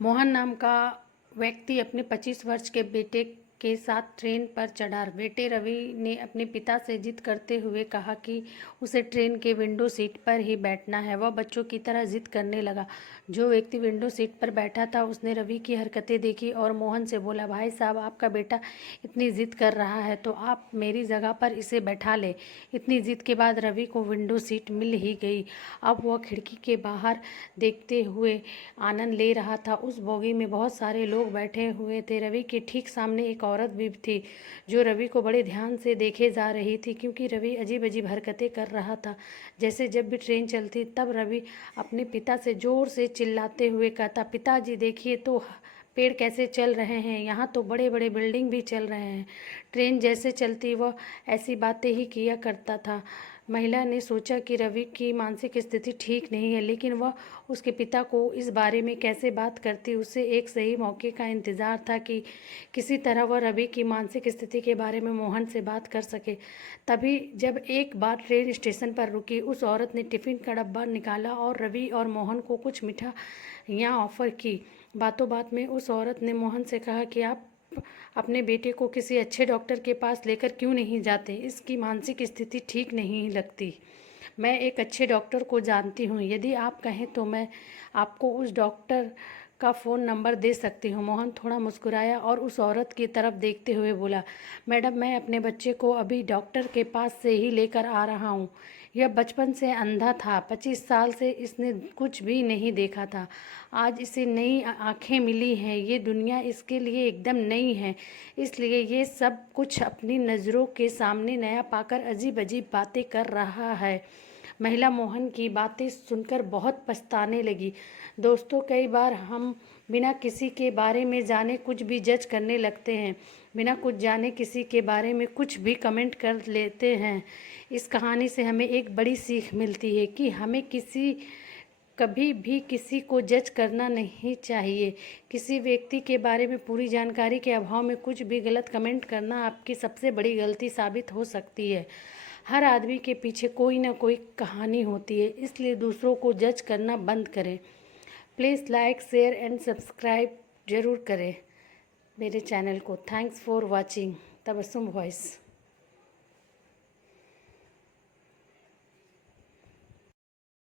मोहन नाम का व्यक्ति अपने 25 वर्ष के बेटे के साथ ट्रेन पर चढ़ा। बेटे रवि ने अपने पिता से जिद करते हुए कहा कि उसे ट्रेन के विंडो सीट पर ही बैठना है। वह बच्चों की तरह जिद करने लगा। जो व्यक्ति विंडो सीट पर बैठा था उसने रवि की हरकतें देखी और मोहन से बोला, भाई साहब, आपका बेटा इतनी जिद कर रहा है तो आप मेरी जगह पर इसे बैठा ले। इतनी जिद के बाद रवि को विंडो सीट मिल ही गई। अब वह खिड़की के बाहर देखते हुए आनंद ले रहा था। उस बोगी में बहुत सारे लोग बैठे हुए थे। रवि के ठीक सामने एक औरत भी थी जो रवि को बड़े ध्यान से देखे जा रही थी, क्योंकि रवि अजीब अजीब हरकतें कर रहा था। जैसे जब भी ट्रेन चलती तब रवि अपने पिता से जोर से चिल्लाते हुए कहता, पिताजी देखिए तो पेड़ कैसे चल रहे हैं, यहाँ तो बड़े बड़े बिल्डिंग भी चल रहे हैं। ट्रेन जैसे चलती वह ऐसी बातें ही किया करता था। महिला ने सोचा कि रवि की मानसिक स्थिति ठीक नहीं है, लेकिन वह उसके पिता को इस बारे में कैसे बात करती। उसे एक सही मौके का इंतज़ार था कि किसी तरह वह रवि की मानसिक स्थिति के बारे में मोहन से बात कर सके। तभी जब एक बार ट्रेन स्टेशन पर रुकी, उस औरत ने टिफ़िन का डब्बा निकाला और रवि और मोहन को कुछ मिठाइयाँ ऑफ़र की। बातों बात में उस औरत ने मोहन से कहा कि आप अपने बेटे को किसी अच्छे डॉक्टर के पास लेकर क्यों नहीं जाते, इसकी मानसिक स्थिति ठीक नहीं लगती। मैं एक अच्छे डॉक्टर को जानती हूँ, यदि आप कहें तो मैं आपको उस डॉक्टर का फ़ोन नंबर दे सकती हूँ। मोहन थोड़ा मुस्कुराया और उस औरत की तरफ देखते हुए बोला, मैडम, मैं अपने बच्चे को अभी डॉक्टर के पास से ही लेकर आ रहा हूँ। यह बचपन से अंधा था, 25 साल से इसने कुछ भी नहीं देखा था। आज इसे नई आँखें मिली हैं। ये दुनिया इसके लिए एकदम नई है, इसलिए ये सब कुछ अपनी नज़रों के सामने नया पाकर अजीब अजीब बातें कर रहा है। महिला मोहन की बातें सुनकर बहुत पछताने लगी। दोस्तों, कई बार हम बिना किसी के बारे में जाने कुछ भी जज करने लगते हैं, बिना कुछ जाने किसी के बारे में कुछ भी कमेंट कर लेते हैं। इस कहानी से हमें एक बड़ी सीख मिलती है कि हमें कभी भी किसी को जज करना नहीं चाहिए। किसी व्यक्ति के बारे में पूरी जानकारी के अभाव में कुछ भी गलत कमेंट करना आपकी सबसे बड़ी गलती साबित हो सकती है। हर आदमी के पीछे कोई ना कोई कहानी होती है, इसलिए दूसरों को जज करना बंद करें। Please like, share and subscribe ज़रूर करें मेरे चैनल को। Thanks for watching Tabassum voice.